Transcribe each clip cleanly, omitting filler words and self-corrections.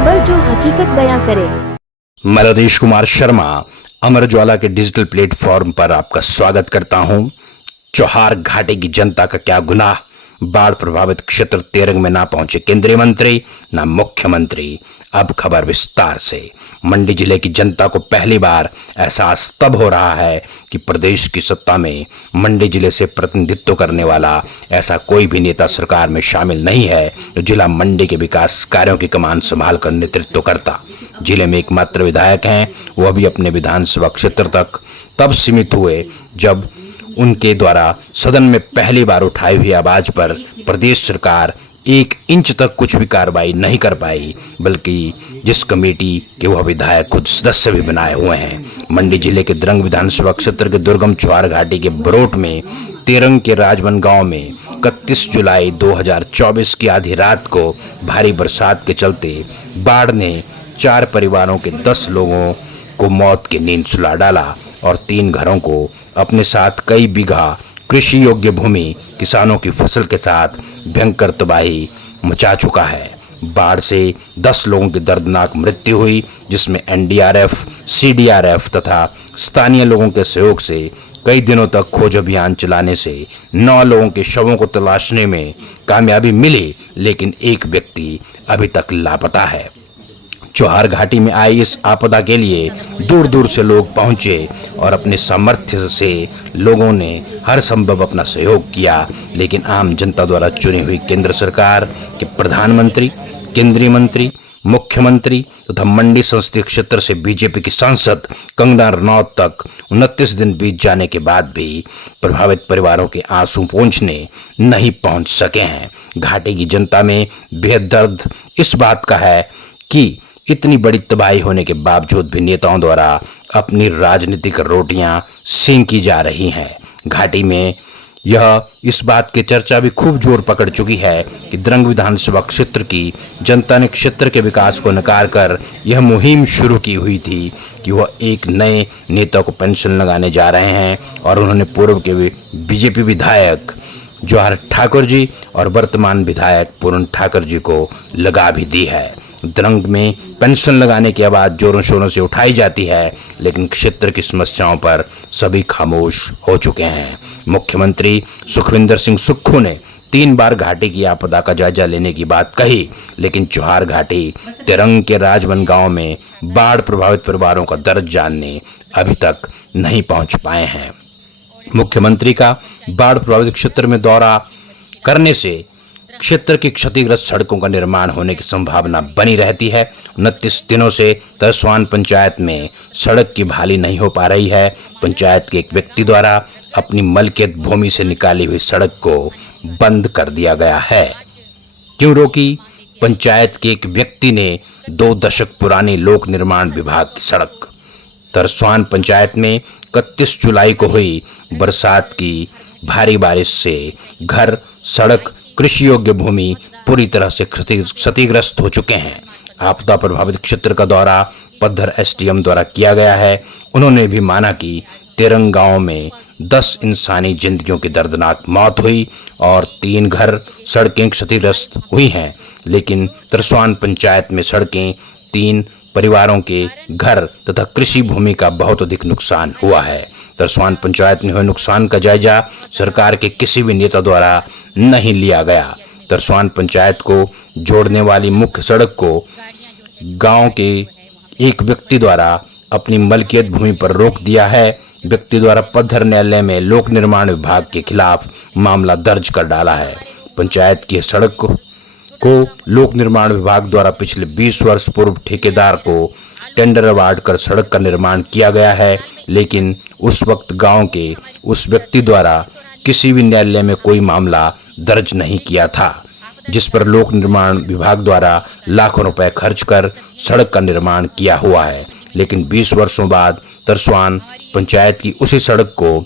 खबर जो हकीकत बयां करे। मैं रतीश कुमार शर्मा अमर उजाला के डिजिटल प्लेटफॉर्म पर आपका स्वागत करता हूं। चौहार घाटी की जनता का क्या गुनाह, बाढ़ प्रभावित क्षेत्र तेरंग में ना पहुंचे केंद्रीय मंत्री ना मुख्यमंत्री। अब खबर विस्तार से। मंडी जिले की जनता को पहली बार एहसास तब हो रहा है कि प्रदेश की सत्ता में मंडी जिले से प्रतिनिधित्व करने वाला ऐसा कोई भी नेता सरकार में शामिल नहीं है जो जिला मंडी के विकास कार्यों की कमान संभाल कर नेतृत्व करता। जिले में एकमात्र विधायक हैं, वह भी अपने विधानसभा क्षेत्र तक तब सीमित हुए जब उनके द्वारा सदन में पहली बार उठाई हुई आवाज पर प्रदेश सरकार 1 इंच तक कुछ भी कार्रवाई नहीं कर पाई, बल्कि जिस कमेटी के वह विधायक खुद सदस्य भी बनाए हुए हैं। मंडी जिले के द्रंग विधानसभा क्षेत्र के दुर्गम चौहार घाटी के बरोट में तेरंग के राजवन गांव में 31 जुलाई 2024 की आधी रात को भारी बरसात के चलते बाढ़ ने 4 परिवारों के 10 लोगों को मौत की नींद सुला डाला और 3 घरों को अपने साथ कई बीघा कृषि योग्य भूमि किसानों की फसल के साथ भयंकर तबाही मचा चुका है। बाढ़ से 10 लोगों की दर्दनाक मृत्यु हुई, जिसमें एनडीआरएफ, सीडीआरएफ तथा स्थानीय लोगों के सहयोग से कई दिनों तक खोज अभियान चलाने से 9 लोगों के शवों को तलाशने में कामयाबी मिली, लेकिन एक व्यक्ति अभी तक लापता है। चौहार घाटी में आई इस आपदा के लिए दूर दूर से लोग पहुंचे और अपने सामर्थ्य से लोगों ने हर संभव अपना सहयोग किया, लेकिन आम जनता द्वारा चुनी हुई केंद्र सरकार के प्रधानमंत्री, केंद्रीय मंत्री, मुख्यमंत्री तथा मंडी संसदीय क्षेत्र से बीजेपी की सांसद कंगना रनौत तक 29 दिन बीत जाने के बाद भी प्रभावित परिवारों के आंसू पोंछने नहीं पहुंच सके हैं। घाटी की जनता में बेहद दर्द इस बात का है कि इतनी बड़ी तबाही होने के बावजूद भी नेताओं द्वारा अपनी राजनीतिक रोटियां सेंकी जा रही हैं। घाटी में यह इस बात की चर्चा भी खूब जोर पकड़ चुकी है कि द्रंग विधानसभा क्षेत्र की जनता ने क्षेत्र के विकास को नकार कर यह मुहिम शुरू की हुई थी कि वह एक नए नेता को पेंशन लगाने जा रहे हैं और उन्होंने पूर्व के बीजेपी विधायक जवाहर ठाकुर जी और वर्तमान विधायक पूर्ण ठाकुर जी को लगा भी दी है। द्रंग में पेंशन लगाने की आवाज जोरों शोरों से उठाई जाती है, लेकिन क्षेत्र की समस्याओं पर सभी खामोश हो चुके हैं। मुख्यमंत्री सुखविंदर सिंह सुक्खू ने 3 बार घाटी की आपदा का जायजा लेने की बात कही, लेकिन चौहार घाटी तेरंग के राजवन गांव में बाढ़ प्रभावित परिवारों का दर्द जानने अभी तक नहीं पहुंच पाए हैं। मुख्यमंत्री का बाढ़ प्रभावित क्षेत्र में दौरा करने से क्षेत्र की क्षतिग्रस्त सड़कों का निर्माण होने की संभावना बनी रहती है। 29 दिनों से तरसवान पंचायत में सड़क की बहाली नहीं हो पा रही है। पंचायत के एक व्यक्ति द्वारा अपनी मलकियत भूमि से निकाली हुई सड़क को बंद कर दिया गया है। क्यों रोकी? पंचायत के एक व्यक्ति ने 2 दशक पुरानी लोक निर्माण विभाग की सड़क। तरसवान पंचायत में 31 जुलाई को हुई बरसात की भारी बारिश से घर, सड़क, कृषि योग्य भूमि पूरी तरह से क्षतिग्रस्त हो चुके हैं। आपदा प्रभावित क्षेत्र का दौरा पद्धर एसडीएम द्वारा किया गया है। उन्होंने भी माना कि तेरंग गांव में 10 इंसानी जिंदगियों की दर्दनाक मौत हुई और 3 घर, सड़कें क्षतिग्रस्त हुई हैं, लेकिन तरसवान पंचायत में सड़कें, 3 परिवारों के घर तथा कृषि भूमि का बहुत अधिक नुकसान हुआ है। तरसवान पंचायत में हुए नुकसान का जायजा सरकार के किसी भी नेता द्वारा नहीं लिया गया। तरसवान पंचायत को जोड़ने वाली मुख्य सड़क को गांव के एक व्यक्ति द्वारा अपनी मलकियत भूमि पर रोक दिया है। व्यक्ति द्वारा पद्धर न्यायालय में लोक निर्माण विभाग के खिलाफ मामला दर्ज कर डाला है। पंचायत की सड़क को लोक निर्माण विभाग द्वारा पिछले 20 वर्ष पूर्व ठेकेदार को टेंडर अवार्ड कर सड़क का निर्माण किया गया है, लेकिन उस वक्त गांव के उस व्यक्ति द्वारा किसी भी न्यायालय में कोई मामला दर्ज नहीं किया था, जिस पर लोक निर्माण विभाग द्वारा लाखों रुपए खर्च कर सड़क का निर्माण किया हुआ है। लेकिन 20 वर्षों बाद तरसवान पंचायत की उसी सड़क को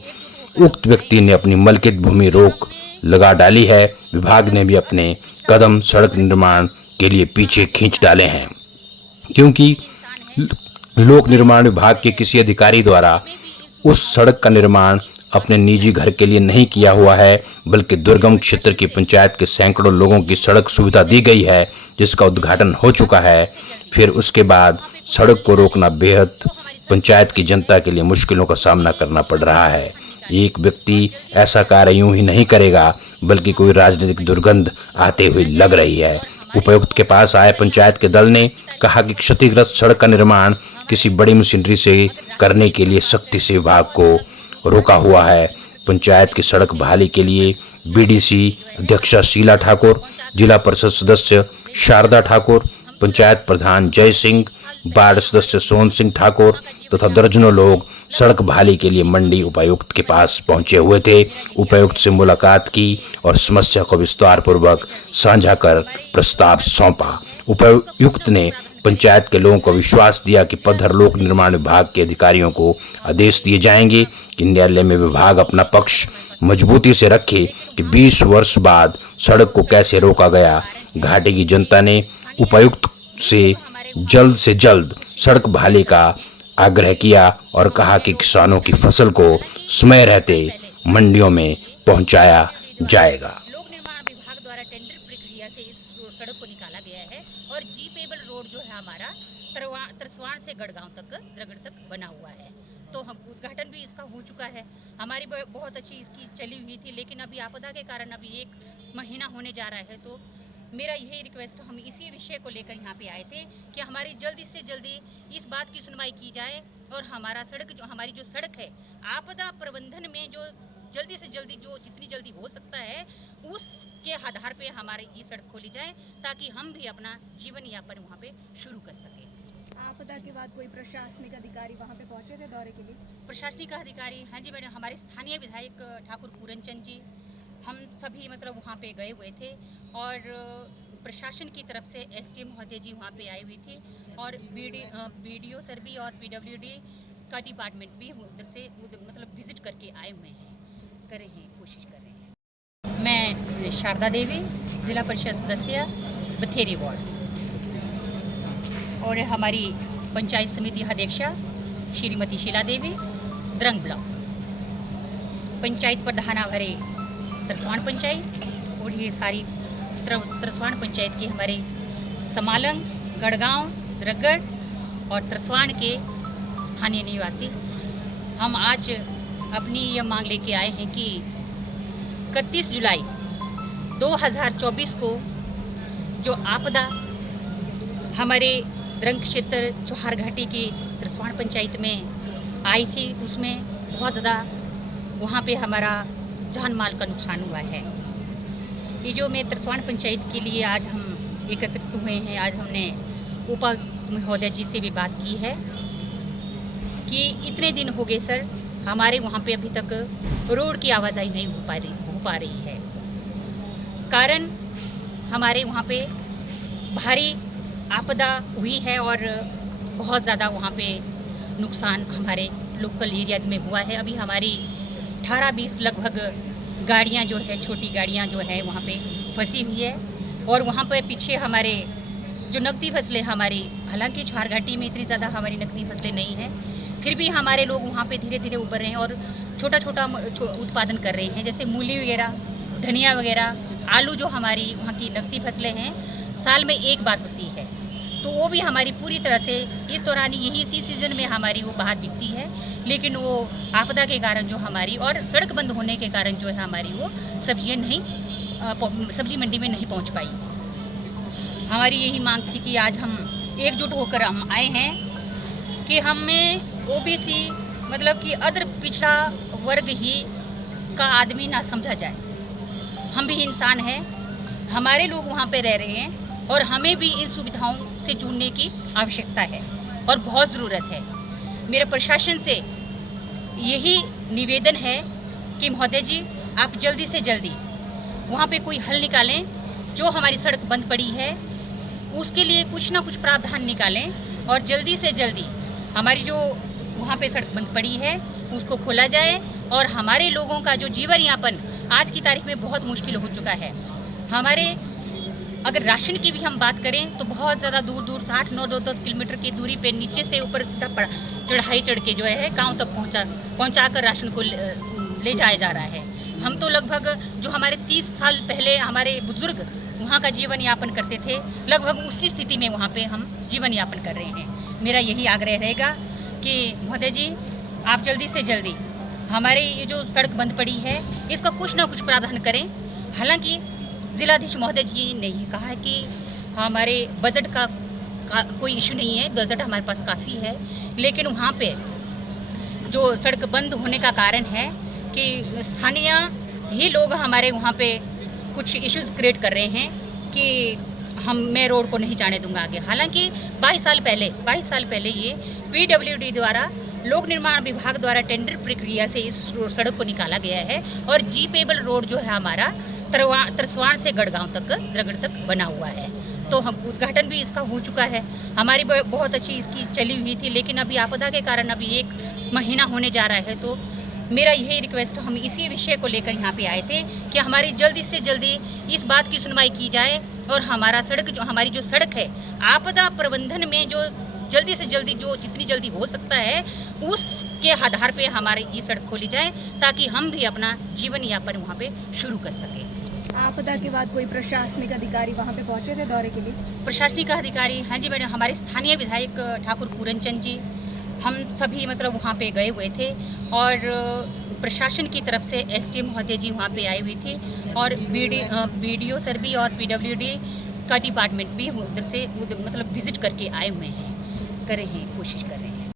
उक्त व्यक्ति ने अपनी मलकियत भूमि रोक लगा डाली है। विभाग ने भी अपने कदम सड़क निर्माण के लिए पीछे खींच डाले हैं, क्योंकि लोक निर्माण विभाग के किसी अधिकारी द्वारा उस सड़क का निर्माण अपने निजी घर के लिए नहीं किया हुआ है, बल्कि दुर्गम क्षेत्र की पंचायत के सैकड़ों लोगों की सड़क सुविधा दी गई है, जिसका उद्घाटन हो चुका है। फिर उसके बाद सड़क को रोकना बेहद पंचायत की जनता के लिए मुश्किलों का सामना करना पड़ रहा है। एक व्यक्ति ऐसा कार्य यूं ही नहीं करेगा, बल्कि कोई राजनीतिक दुर्गंध आते हुए लग रही है। उपायुक्त के पास आए पंचायत के दल ने कहा कि क्षतिग्रस्त सड़क का निर्माण किसी बड़ी मशीनरी से करने के लिए सख्ती से विभाग को रोका हुआ है। पंचायत की सड़क बहाली के लिए बीडीसी अध्यक्षा शीला ठाकुर, जिला परिषद सदस्य शारदा ठाकुर, पंचायत प्रधान जय सिंह, वार्ड सदस्य सोन सिंह ठाकुर तथा दर्जनों लोग सड़क बहाली के लिए मंडी उपायुक्त के पास पहुंचे हुए थे। उपायुक्त से मुलाकात की और समस्या को विस्तार पूर्वक साझा कर प्रस्ताव सौंपा। उपायुक्त ने पंचायत के लोगों को विश्वास दिया कि पद्धर लोक निर्माण विभाग के अधिकारियों को आदेश दिए जाएंगे कि न्यायालय में विभाग अपना पक्ष मजबूती से रखे कि 20 वर्ष बाद सड़क को कैसे रोका गया। घाटी की जनता ने उपायुक्त से जल्द सड़क बहाली का आग्रह किया और कहा कि किसानों की फसल को समय रहते मंडियों में पहुंचाया जाएगा। लोक निर्माण विभाग द्वारा टेंडर प्रक्रिया से इस सड़क को निकाला गया है और जीपेबल रोड जो है हमारा तरसवान से गढ़गांव तक द्रगड़ तक बना हुआ है। तो हम उद्घाटन भी इसका हो चुका है। हमारी बहुत अच्छी इसकी चली हुई थी, लेकिन अभी आपदा के कारण अभी 1 महीना होने जा रहा है। तो मेरा यही रिक्वेस्ट, हम इसी विषय को लेकर यहाँ पे आए थे कि हमारी जल्दी से जल्दी इस बात की सुनवाई की जाए और हमारी जो सड़क है आपदा प्रबंधन में जो जल्दी से जल्दी जितनी जल्दी हो सकता है उसके आधार पे हमारी ये सड़क खोली जाए, ताकि हम भी अपना जीवन यापन वहाँ पे शुरू कर सकें। आपदा के बाद कोई प्रशासनिक अधिकारी वहाँ पे पहुँचे थे दौरे के लिए? प्रशासनिक अधिकारी, हाँ जी मैडम, हमारे स्थानीय विधायक ठाकुर पूरनचंद जी, हम सभी मतलब वहाँ पे गए हुए थे और प्रशासन की तरफ से एसडीएम महोदय जी वहाँ पे आई हुई थी और बीडीओ सर भी और पीडब्ल्यूडी का डिपार्टमेंट भी उधर मतलब विजिट करके आए हुए हैं, कोशिश कर रहे हैं। मैं शारदा देवी, जिला परिषद सदस्य बथेरी वार्ड, और हमारी पंचायत समिति अध्यक्षा श्रीमती शीला देवी, द्रंग ब्लॉक, पंचायत प्रधान भरे तरसवान पंचायत, और ये सारी तरसवान पंचायत के हमारे समालंग, गढ़गांव, द्रगड़ और तरसवान के स्थानीय निवासी हम आज अपनी यह मांग लेके आए हैं कि 31 जुलाई 2024 को जो आपदा हमारे द्रंग क्षेत्र चौहार घाटी की तरसवान पंचायत में आई थी, उसमें बहुत ज़्यादा वहाँ पे हमारा जान माल का नुकसान हुआ है। ये जो मैं तरसवान पंचायत के लिए आज हम एकत्रित हुए हैं, आज हमने उपायुक्त महोदय जी से भी बात की है कि इतने दिन हो गए सर, हमारे वहाँ पे अभी तक रोड की आवाजाही नहीं हो पा रही है। कारण हमारे वहाँ पे भारी आपदा हुई है और बहुत ज़्यादा वहाँ पे नुकसान हमारे लोकल एरियाज़ में हुआ है। अभी हमारी 18-20 लगभग गाड़ियाँ जो है, छोटी गाड़ियाँ जो है वहाँ पे फंसी हुई है और वहाँ पे पीछे हमारे जो नकदी फसलें हमारी, हालांकि चौहार घाटी में इतनी ज़्यादा हमारी नकदी फसलें नहीं हैं, फिर भी हमारे लोग वहाँ पे धीरे धीरे उभर रहे हैं और छोटा छोटा उत्पादन कर रहे हैं, जैसे मूली वगैरह, धनिया वगैरह, आलू जो हमारी वहाँ की नकदी फसलें हैं साल में एक बार होती है, तो वो भी हमारी पूरी तरह से इस दौरान यही इसी सीज़न में हमारी वो बाहर बिकती है। लेकिन वो आपदा के कारण जो हमारी और सड़क बंद होने के कारण जो है हमारी वो सब्जियाँ सब्जी मंडी में नहीं पहुंच पाई। हमारी यही मांग थी कि आज हम एकजुट होकर हम आए हैं कि हमें ओबीसी मतलब कि अदर पिछड़ा वर्ग ही का आदमी ना समझा जाए। हम भी इंसान हैं, हमारे लोग वहाँ पे रह रहे हैं और हमें भी इन सुविधाओं से जुड़ने की आवश्यकता है और बहुत ज़रूरत है। मेरे प्रशासन से यही निवेदन है कि महोदय जी आप जल्दी से जल्दी वहाँ पे कोई हल निकालें, जो हमारी सड़क बंद पड़ी है उसके लिए कुछ ना कुछ प्रावधान निकालें और जल्दी से जल्दी हमारी जो वहाँ पे सड़क बंद पड़ी है उसको खोला जाए और हमारे लोगों का जो जीवन यापन आज की तारीख में बहुत मुश्किल हो चुका है। हमारे अगर राशन की भी हम बात करें तो बहुत ज़्यादा दूर दूर 8-9-10 किलोमीटर की दूरी पे नीचे से ऊपर सीधा चढ़ाई चढ़ के जो है गांव तक पहुंचा कर राशन को ले जाया जा रहा है। हम तो लगभग जो हमारे 30 साल पहले हमारे बुजुर्ग वहाँ का जीवन यापन करते थे, लगभग उसी स्थिति में वहाँ पे हम जीवन यापन कर रहे हैं। मेरा यही आग्रह रहेगा कि महोदय जी, आप जल्दी से जल्दी हमारे ये जो सड़क बंद पड़ी है इसका कुछ ना कुछ प्रावधान करें। हालांकि जिलाधीश महोदय जी ने ये कहा है कि हमारे बजट का कोई इशू नहीं है, बजट हमारे पास काफ़ी है, लेकिन वहाँ पे जो सड़क बंद होने का कारण है कि स्थानीय ही लोग हमारे वहाँ पे कुछ इश्यूज क्रिएट कर रहे हैं कि मैं रोड को नहीं जाने दूंगा आगे। हालांकि 22 साल पहले ये PWD द्वारा, लोक निर्माण विभाग द्वारा टेंडर प्रक्रिया से इस सड़क को निकाला गया है और जीपेबल रोड जो है हमारा तरसवान से गढ़गांव तक, द्रगड़ तक बना हुआ है। तो हम उद्घाटन भी इसका हो चुका है, हमारी बहुत अच्छी इसकी चली हुई थी, लेकिन अभी आपदा के कारण अभी 1 महीना होने जा रहा है। तो मेरा यही रिक्वेस्ट, हम इसी विषय को लेकर यहाँ पे आए थे कि हमारी जल्दी से जल्दी इस बात की सुनवाई की जाए और हमारी जो सड़क है आपदा प्रबंधन में जो जल्दी से जल्दी, जो जितनी जल्दी हो सकता है उसके आधार पे हमारी ये सड़क खोली जाए, ताकि हम भी अपना जीवन यापन वहाँ पे शुरू कर सकें। आपदा के बाद कोई प्रशासनिक अधिकारी वहाँ पे पहुँचे थे दौरे के लिए? प्रशासनिक अधिकारी, हाँ जी मैडम, हमारे स्थानीय विधायक ठाकुर पूरनचंद जी, हम सभी मतलब वहाँ पे गए हुए थे और प्रशासन की तरफ से SDM महोदय जी वहाँ पे आई हुई थी और BDO सर भी और PWD का डिपार्टमेंट भी उधर से मतलब विजिट करके आए हुए हैं, कर रहे हैं, कोशिश कर रहे हैं।